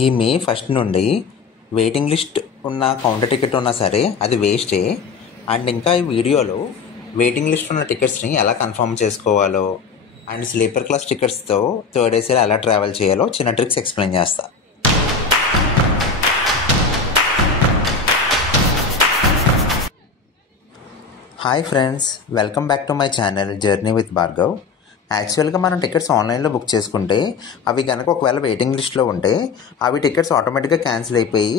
ఈ మే 1 నుండి waiting list ఉన్న కౌంటర్ టికెట్ ఉన్నా సరే అది వేస్టే. అండ్ ఇంకా ఈ వీడియోలో వెయిటింగ్ లిస్ట్ ఉన్న టికెట్స్ని ఎలా కన్ఫర్మ్ చేసుకోవాలో అండ్ స్లీపర్ క్లాస్ టికెట్స్తో థర్డ్ ఏసీలో ఎలా ట్రావెల్ చేయాలో చిన్న ట్రిక్స్ ఎక్స్ప్లెయిన్ చేస్తా. Hi friends, welcome back to my channel journey with Bhargav. యాక్చువల్గా మనం టికెట్స్ ఆన్లైన్లో బుక్ చేసుకుంటే అవి కనుక ఒకవేళ వెయిటింగ్ లిస్ట్లో ఉంటే అవి టికెట్స్ ఆటోమేటిక్గా క్యాన్సిల్ అయిపోయి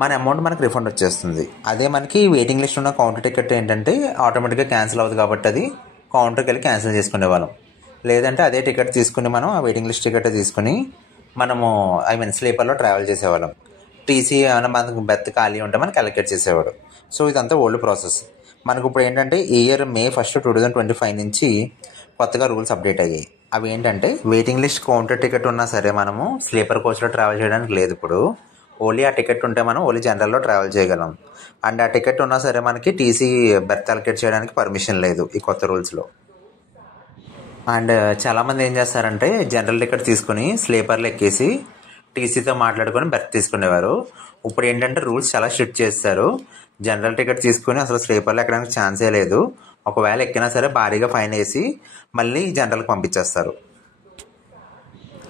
మన అమౌంట్ మనకి రిఫండ్ వచ్చేస్తుంది. అదే మనకి వెయిటింగ్ లిస్ట్ ఉన్న కౌంటర్ టికెట్ ఏంటంటే ఆటోమేటిక్గా క్యాన్సిల్ అవుతుంది కాబట్టి అది కౌంటర్కి వెళ్ళి క్యాన్సిల్ చేసుకునే వాళ్ళం. లేదంటే అదే టికెట్ తీసుకుని మనం ఆ వెయిటింగ్ లిస్ట్ టికెట్ తీసుకుని మనము స్లీపర్లో ట్రావెల్ చేసేవాళ్ళం. టీసీ ఏమైనా మనకు బెర్త్ ఖాళీ ఉంటే మనకి అలొకేట్ చేసేవాడు. సో ఇదంతా ఓల్డ్ ప్రాసెస్. మనకు ఇప్పుడు ఏంటంటే ఈ ఇయర్ May 1, 2025 నుంచి కొత్తగా రూల్స్ అప్డేట్ అయ్యాయి. అవి ఏంటంటే వెయిటింగ్ లిస్ట్ కౌంటర్ టికెట్ ఉన్నా సరే మనము స్లీపర్ కోచ్లో ట్రావెల్ చేయడానికి లేదు. ఇప్పుడు ఓన్లీ ఆ టికెట్ ఉంటే మనం ఓన్లీ జనరల్లో ట్రావెల్ చేయగలం. అండ్ ఆ టికెట్ ఉన్నా సరే మనకి టీసీ బెర్త్ అలొకేట్ చేయడానికి పర్మిషన్ లేదు ఈ కొత్త రూల్స్లో. అండ్ చాలామంది ఏం చేస్తారంటే జనరల్ టికెట్ తీసుకుని స్లీపర్లు ఎక్కేసి టీసీతో మాట్లాడుకొని బెర్త్ తీసుకునేవారు. ఇప్పుడు ఏంటంటే రూల్స్ చాలా స్ట్రిక్ట్ చేస్తారు. జనరల్ టికెట్ తీసుకుని అసలు స్లీపర్లో ఎక్కడానికి ఛాన్సే లేదు. ఒకవేళ ఎక్కినా సరే భారీగా ఫైన్ వేసి మళ్ళీ జనరల్కి పంపించేస్తారు.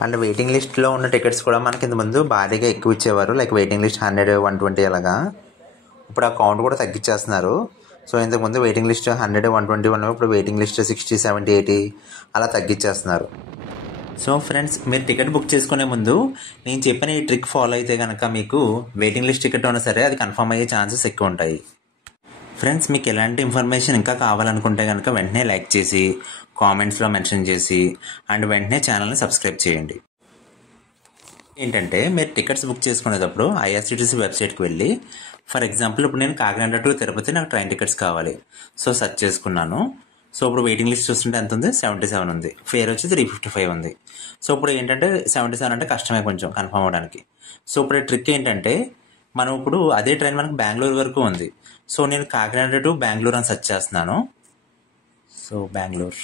అండ్ వెయిటింగ్ లిస్ట్లో ఉన్న టికెట్స్ కూడా మనకి ఇంత ముందు భారీగా ఎక్కువ ఇచ్చేవారు, లైక్ వెయిటింగ్ లిస్ట్ 100, 120 అలాగా. ఇప్పుడు ఆ కౌంట్ కూడా తగ్గించేస్తున్నారు. సో ఇంతకుముందు వెయిటింగ్ లిస్ట్ 100, 120 ఉన్నవి ఇప్పుడు వెయిటింగ్ లిస్ట్ 60, 70, 80 అలా తగ్గించేస్తున్నారు. సో ఫ్రెండ్స్, మీరు టికెట్ బుక్ చేసుకునే ముందు నేను చెప్పిన ఈ ట్రిక్ ఫాలో అయితే కనుక మీకు వెయిటింగ్ లిస్ట్ టికెట్ ఉన్నా సరే అది కన్ఫర్మ్ అయ్యే ఛాన్సెస్ ఎక్కువ ఉంటాయి. ఫ్రెండ్స్, మీకు ఎలాంటి ఇన్ఫర్మేషన్ ఇంకా కావాలనుకుంటే కనుక వెంటనే లైక్ చేసి కామెంట్స్లో మెన్షన్ చేసి అండ్ వెంటనే ఛానల్ని సబ్స్క్రైబ్ చేయండి. ఏంటంటే మీరు టికెట్స్ బుక్ చేసుకునేటప్పుడు ఐఆర్సిటీసీ వెబ్సైట్కి వెళ్ళి, ఫర్ ఎగ్జాంపుల్ ఇప్పుడు నేను కాకినాడ టు తిరుపతి నాకు ట్రైన్ టికెట్స్ కావాలి. సో సెర్చ్ చేసుకున్నాను. సో ఇప్పుడు వెయిటింగ్ లిస్ట్ చూస్తుంటే ఎంత ఉంది? 77 ఉంది. ఫేర్ వచ్చి 355 ఉంది. సో ఇప్పుడు ఏంటంటే 77 అంటే కష్టమే కొంచెం కన్ఫర్మ్ అవ్వడానికి. సో ఇప్పుడు ఈ ట్రిక్ ఏంటంటే మనం ఇప్పుడు అదే ట్రైన్ మనకు బెంగళూరు వరకు ఉంది. సో నేను కాకినాడ టు బెంగళూరు అని సెర్చ్ చేస్తున్నాను. So Bengaluru,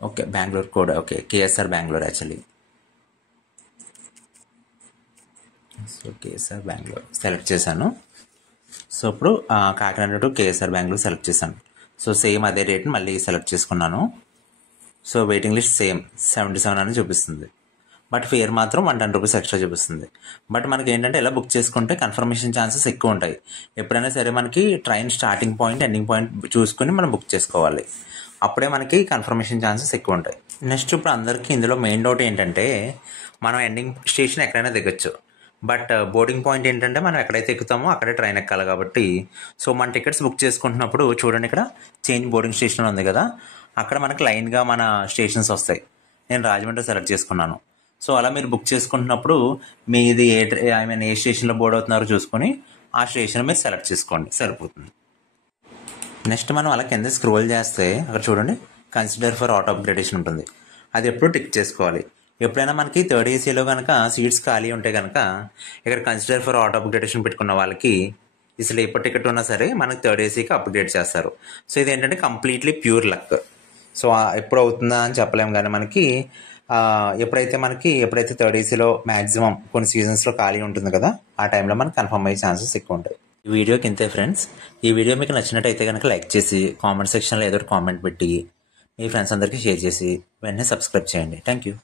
okay, Bengaluru code, okay, KSR Bengaluru actually. So KSR Bengaluru select చేశాను. సో ఇప్పుడు Kakinada to KSR Bengaluru select చేశాను. సో సేమ్ అదే రేట్ని మళ్ళీ సెలెక్ట్ చేసుకున్నాను. సో వెయిటింగ్ లిస్ట్ సేమ్ 77 అని చూపిస్తుంది. బట్ ఫేర్ మాత్రం 110 రూపీస్ ఎక్స్ట్రా చూపిస్తుంది. బట్ మనకి ఏంటంటే ఇలా బుక్ చేసుకుంటే కన్ఫర్మేషన్ ఛాన్సెస్ ఎక్కువ ఉంటాయి. ఎప్పుడైనా సరే మనకి train starting point ending point చూసుకుని మనం బుక్ చేసుకోవాలి. అప్పుడే మనకి కన్ఫర్మేషన్ ఛాన్సెస్ ఎక్కువ ఉంటాయి. నెక్స్ట్ ఇప్పుడు అందరికీ ఇందులో మెయిన్ డౌట్ ఏంటంటే మనం ఎండింగ్ స్టేషన్ ఎక్కడైనా దిగొచ్చు. బట్ బోర్డింగ్ పాయింట్ ఏంటంటే మనం ఎక్కడైతే ఎక్కుతామో అక్కడే ట్రైన్ ఎక్కాలి కాబట్టి. సో మన టికెట్స్ బుక్ చేసుకుంటున్నప్పుడు చూడండి, ఇక్కడ చేంజ్ బోర్డింగ్ స్టేషన్ ఉంది కదా, అక్కడ మనకి లైన్గా మన స్టేషన్స్ వస్తాయి. నేను రాజమండ్రి సెలెక్ట్ చేసుకున్నాను. సో అలా మీరు బుక్ చేసుకుంటున్నప్పుడు మీది ఏ స్టేషన్లో బోర్డ్ అవుతున్నారో చూసుకొని ఆ స్టేషన్ మీరు సెలెక్ట్ చేసుకోండి, సరిపోతుంది. నెక్స్ట్ మనం అలా కింద స్క్రోల్ చేస్తే అక్కడ చూడండి కన్సిడర్ ఫర్ ఆటో అప్గ్రేడేషన్ ఉంటుంది. అది ఎప్పుడు టిక్ చేసుకోవాలి. ఎప్పుడైనా మనకి థర్డ్ ఏసీలో కనుక సీట్స్ ఖాళీ ఉంటే కనుక ఇక్కడ కన్సిడర్ ఫర్ ఆటో అప్గ్రేడేషన్ పెట్టుకున్న వాళ్ళకి ఈ స్లీపర్ టికెట్ ఉన్నా సరే మనకి థర్డ్ ఏసీకి అప్గ్రేడ్ చేస్తారు. సో ఇది ఏంటంటే కంప్లీట్లీ ప్యూర్ లక్. సో ఎప్పుడు అవుతుందా అని చెప్పలేము, కానీ మనకి ఎప్పుడైతే థర్డ్ ఏసీలో మ్యాక్సిమం కొన్ని సీజన్స్లో ఖాళీ ఉంటుంది కదా, ఆ టైంలో మనకు కన్ఫర్మ్ అయ్యే ఛాన్సెస్ ఎక్కువ ఉంటాయి. ఈ వీడియోకి ఇంతే ఫ్రెండ్స్. ఈ వీడియో మీకు నచ్చినట్టయితే కనుక లైక్ చేసి కామెంట్ సెక్షన్లో ఏదో ఒక కామెంట్ పెట్టి మీ ఫ్రెండ్స్ అందరికీ షేర్ చేసి వెంటనే సబ్స్క్రైబ్ చేయండి. Thank you.